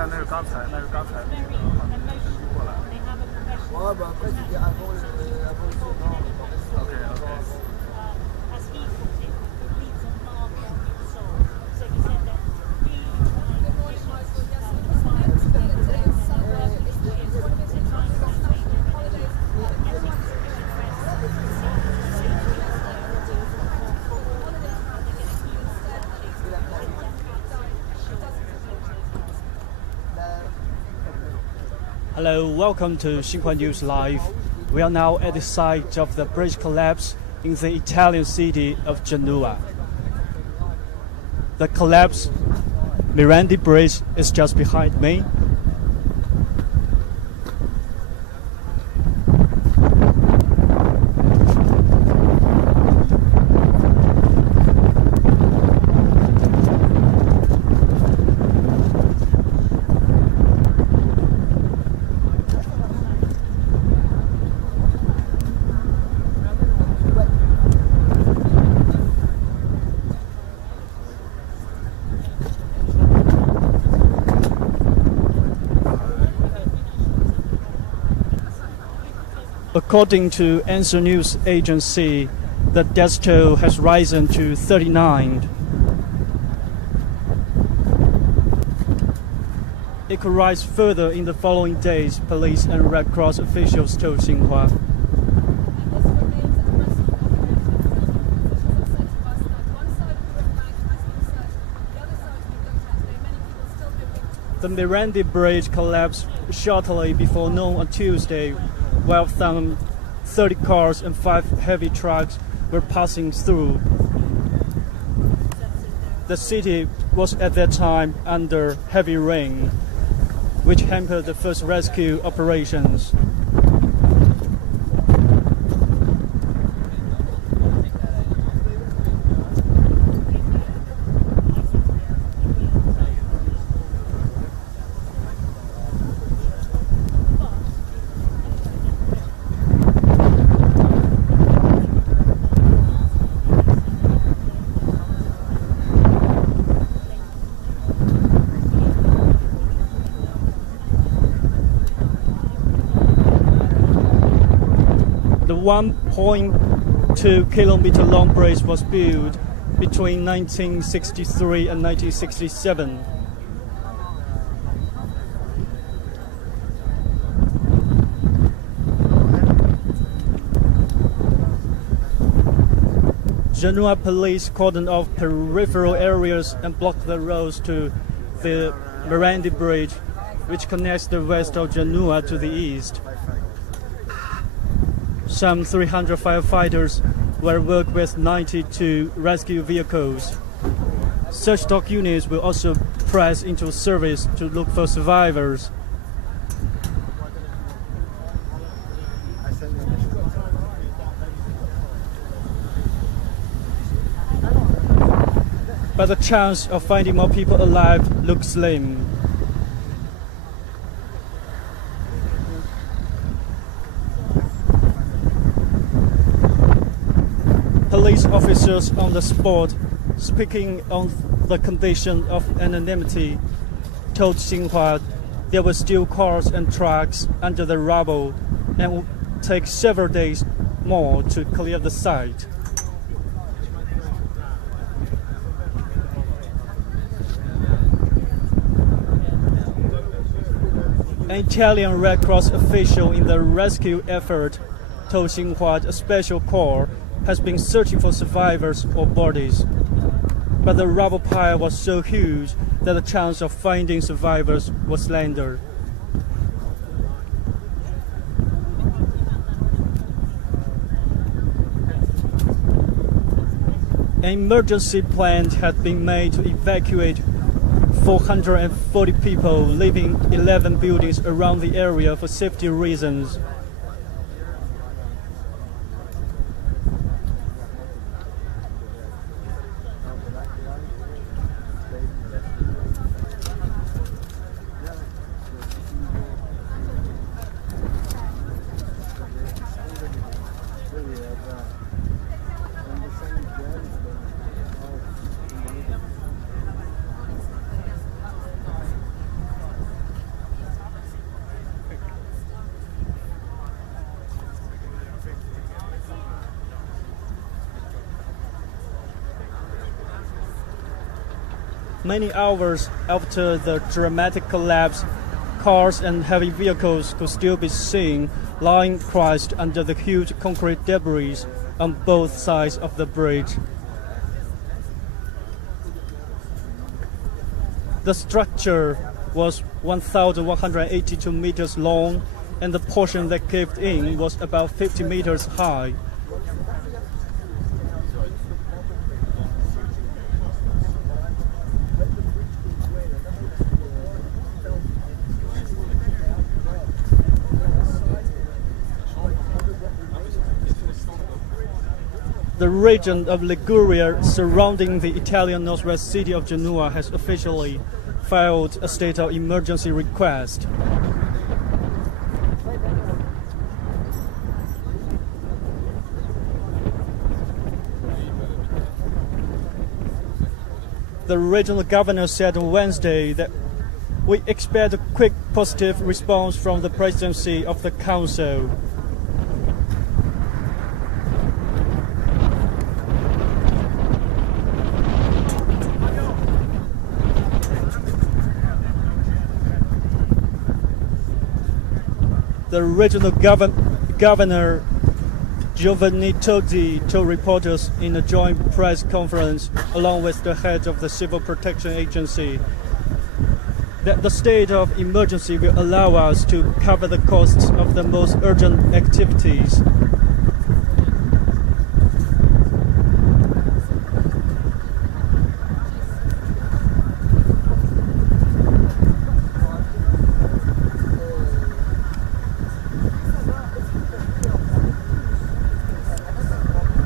那是刚才那个飞机过来。Ouais, bah après c'était avant le tournant. OK OK。Hello, welcome to Xinhua News Live. We are now at the site of the bridge collapse in the Italian city of Genoa. The collapsed Mirandi Bridge is just behind me. According to Answer News Agency, the death toll has risen to 39. It could rise further in the following days, police and Red Cross officials told Xinhua. The Mirandi Bridge collapsed shortly before noon on Tuesday, while some 30 cars and 5 heavy trucks were passing through. The city was at that time under heavy rain, which hampered the first rescue operations. The 1.2 kilometer long bridge was built between 1963 and 1967. Genoa police cordoned off peripheral areas and blocked the roads to the Mirandi Bridge, which connects the west of Genoa to the east. Some 300 firefighters were worked with 92 rescue vehicles. Search dog units will also press into service to look for survivors. But the chance of finding more people alive looks slim. Police officers on the spot, speaking on the condition of anonymity, told Xinhua there were still cars and trucks under the rubble and would take several days more to clear the site. An Italian Red Cross official in the rescue effort told Xinhua a special corps has been searching for survivors or bodies, but the rubble pile was so huge that the chance of finding survivors was slender. An emergency plan had been made to evacuate 440 people living in 11 buildings around the area for safety reasons. Many hours after the dramatic collapse, cars and heavy vehicles could still be seen lying crushed under the huge concrete debris on both sides of the bridge. The structure was 1,182 meters long, and the portion that caved in was about 50 meters high. The region of Liguria surrounding the Italian northwest city of Genoa has officially filed a state of emergency request. The regional governor said on Wednesday that we expect a quick positive response from the presidency of the council. The regional governor Giovanni Tozzi told reporters in a joint press conference along with the head of the Civil Protection Agency that the state of emergency will allow us to cover the costs of the most urgent activities.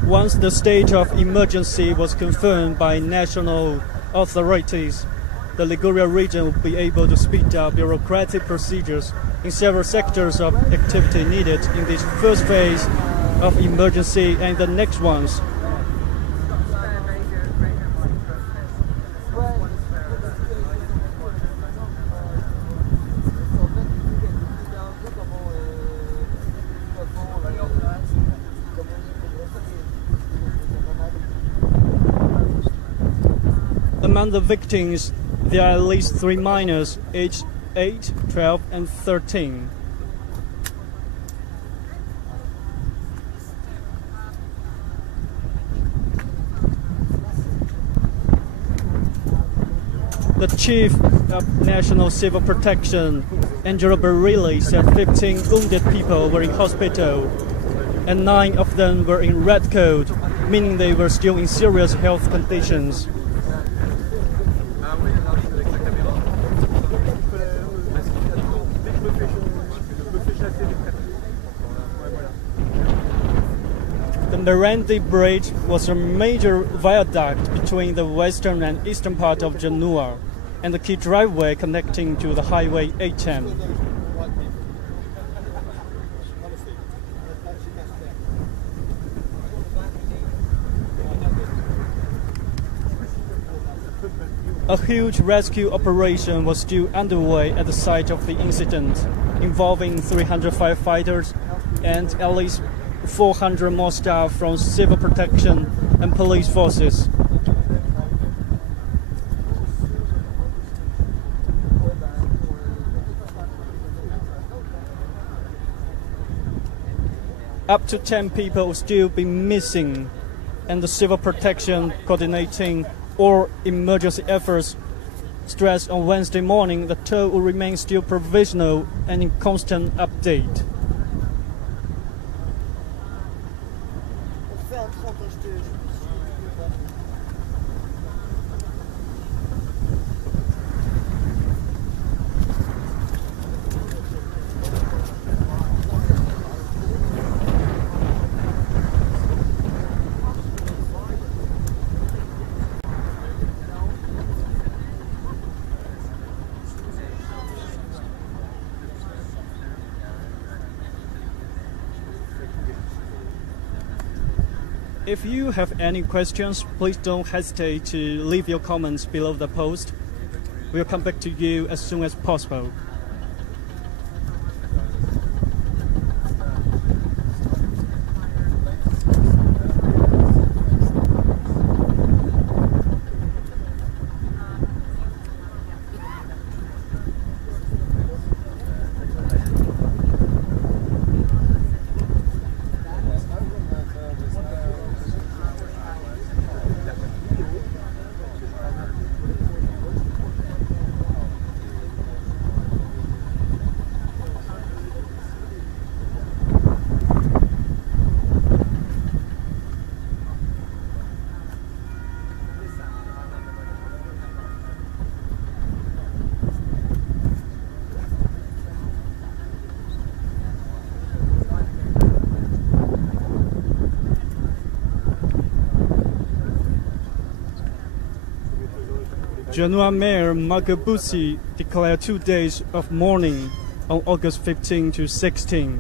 Once the state of emergency was confirmed by national authorities, the Liguria region will be able to speed up bureaucratic procedures in several sectors of activity needed in this first phase of emergency and the next ones. Among the victims, there are at least 3 minors aged 8, 12, and 13. The chief of National Civil Protection, Angelo Barilli, said 15 wounded people were in hospital, and 9 of them were in red code, meaning they were still in serious health conditions. The Merandi Bridge was a major viaduct between the western and eastern part of Genoa and the key driveway connecting to the Highway 810. A huge rescue operation was still underway at the site of the incident, involving 300 firefighters and at least 400 more staff from civil protection and police forces. Up to 10 people will still be missing, and the civil protection coordinating all emergency efforts stressed on Wednesday morning the toll will remain still provisional and in constant update. If you have any questions, please don't hesitate to leave your comments below the post. We'll come back to you as soon as possible. Genoa Mayor Marco Bussi declared 2 days of mourning on August 15 to 16.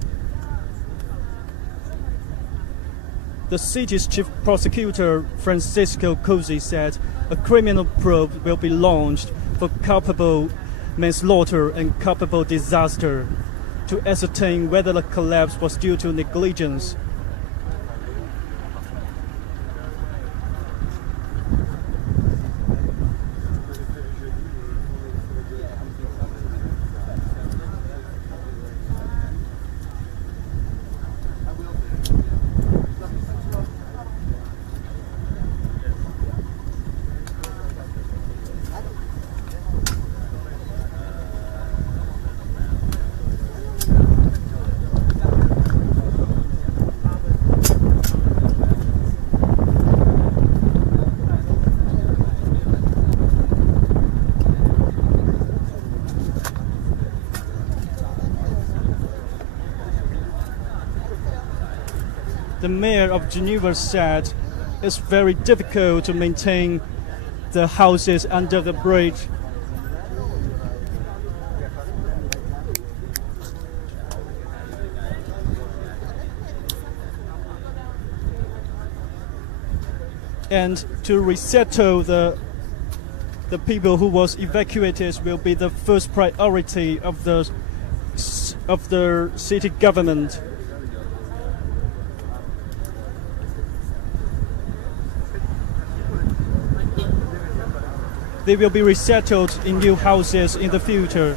The city's chief prosecutor, Francisco Cosi, said a criminal probe will be launched for culpable manslaughter and culpable disaster to ascertain whether the collapse was due to negligence. The mayor of Geneva said it's very difficult to maintain the houses under the bridge. And to resettle the people who was evacuated will be the first priority of the city government. They will be resettled in new houses in the future.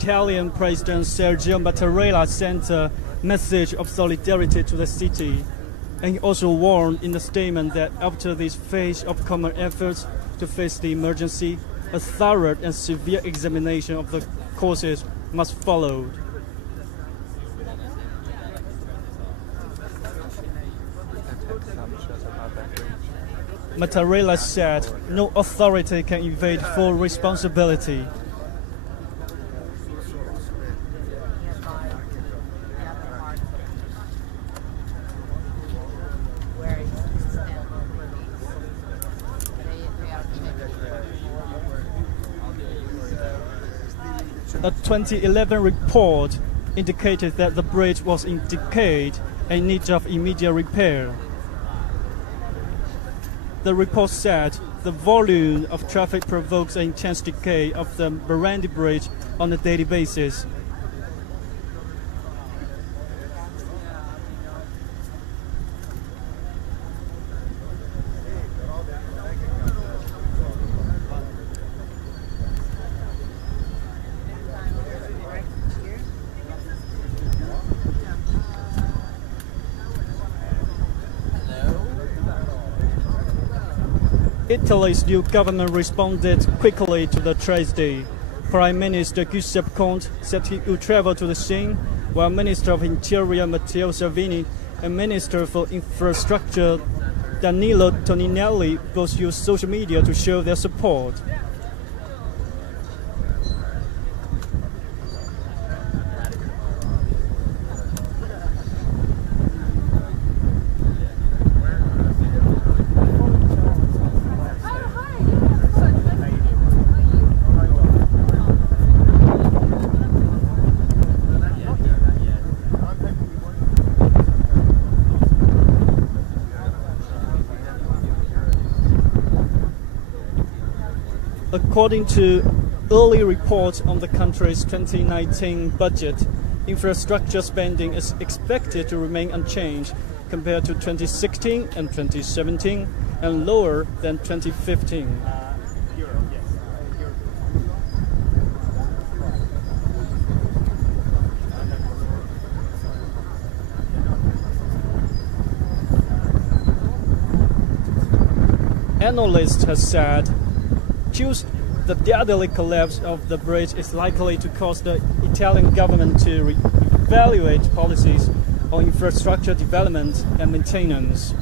Italian President Sergio Mattarella sent a message of solidarity to the city, and he also warned in the statement that after this phase of common efforts to face the emergency, a thorough and severe examination of the causes must follow. Mattarella said, "No authority can evade full responsibility." A 2011 report indicated that the bridge was in decay and in need of immediate repair. The report said the volume of traffic provokes an intense decay of the Morandi Bridge on a daily basis. Italy's new government responded quickly to the tragedy. Prime Minister Giuseppe Conte said he would travel to the scene, while Minister of Interior Matteo Salvini and Minister for Infrastructure Danilo Toninelli both used social media to show their support. According to early reports on the country's 2019 budget, infrastructure spending is expected to remain unchanged compared to 2016 and 2017 and lower than 2015. analyst has said, the deadly collapse of the bridge is likely to cause the Italian government to reevaluate policies on infrastructure development and maintenance.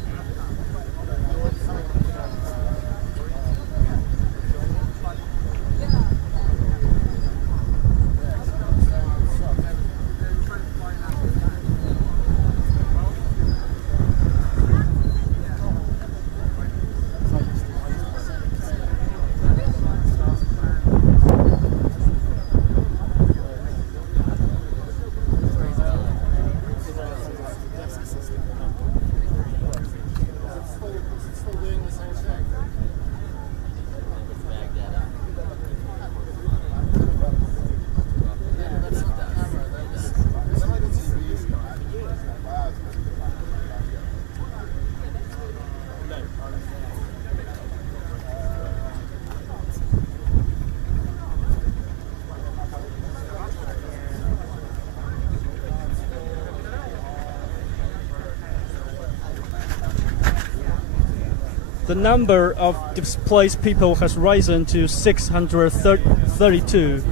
The number of displaced people has risen to 632,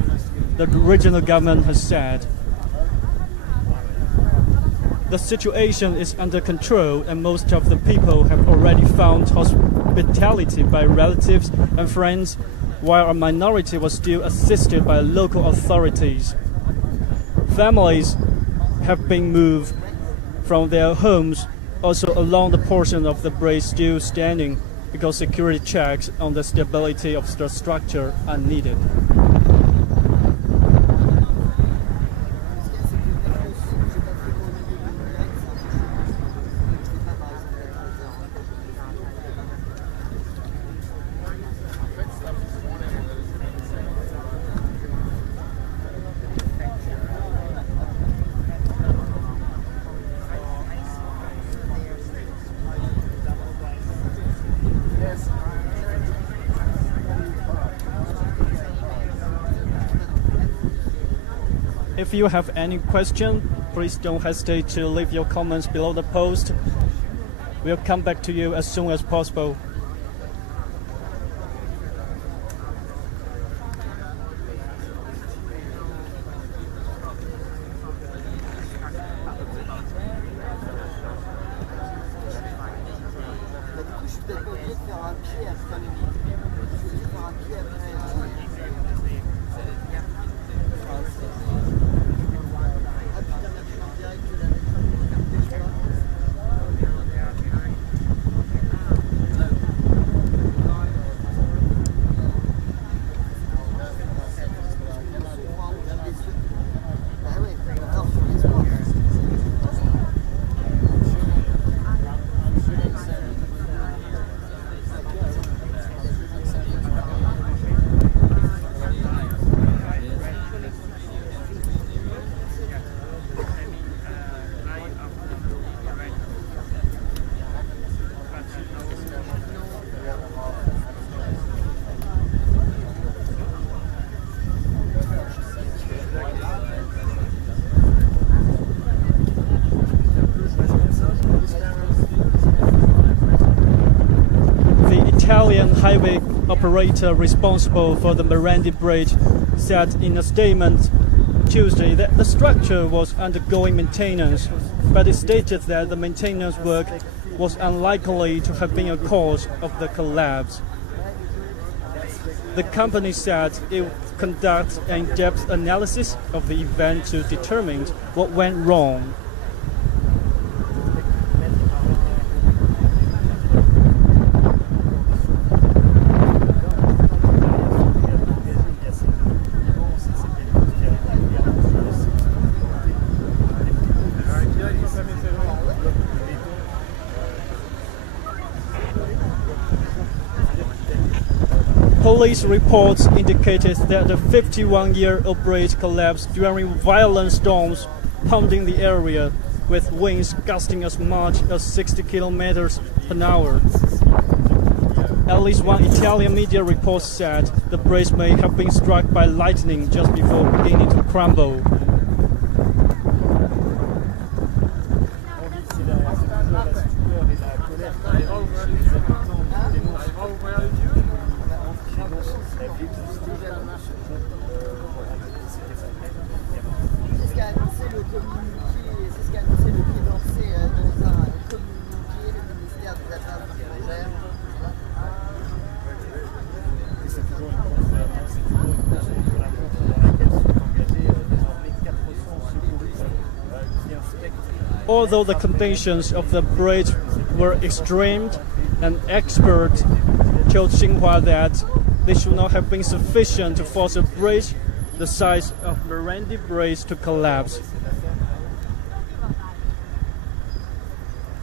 the regional government has said. The situation is under control and most of the people have already found hospitality by relatives and friends, while a minority was still assisted by local authorities. Families have been moved from their homes also along the portion of the bridge still standing because security checks on the stability of the structure are needed. If you have any question, please don't hesitate to leave your comments below the post. We'll come back to you as soon as possible. Italian highway operator responsible for the Morandi Bridge said in a statement Tuesday that the structure was undergoing maintenance, but it stated that the maintenance work was unlikely to have been a cause of the collapse. The company said it would conduct an in-depth analysis of the event to determine what went wrong. Police reports indicated that the 51-year-old bridge collapsed during violent storms pounding the area, with winds gusting as much as 60 kilometers per hour. At least one Italian media report said the bridge may have been struck by lightning just before beginning to crumble. although the conditions of the bridge were extreme, an expert told Xinhua that they should not have been sufficient to force a bridge the size of Morandi Bridge to collapse.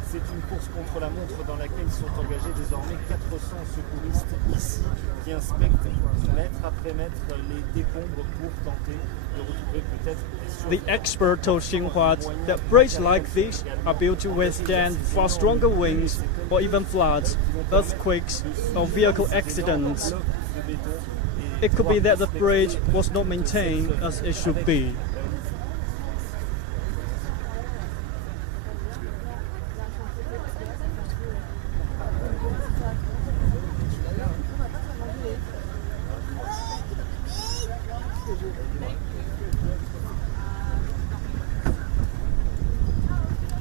C'est une course contre la montre dans laquelle sont engagés désormais 400 secouristes ici qui inspectent mètre après mètre les décombres pour tenter de retrouver peut-être des survivants. The expert told Xinhua that bridges like these are built to withstand far stronger winds or even floods, earthquakes or vehicle accidents. It could be that the bridge was not maintained as it should be.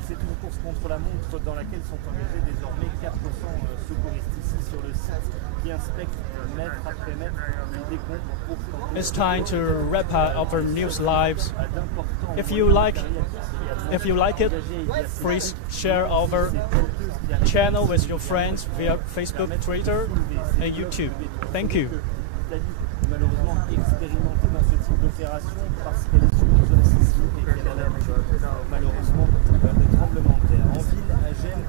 C'est une course contre la montre dans laquelle sont engagés désormais 400 secouristes ici sur le site qui inspectent mètre après mètre les décombres pour tenter. It's time to wrap up our news lives. If you like it, please share our channel with your friends via Facebook, Twitter, and YouTube. Thank you. Malheureusement expérimentée dans ce type d'opération parce qu'elle est sur une zone sismique et qu'elle a l'habitude malheureusement des tremblements de terre. En ville, à Gênes,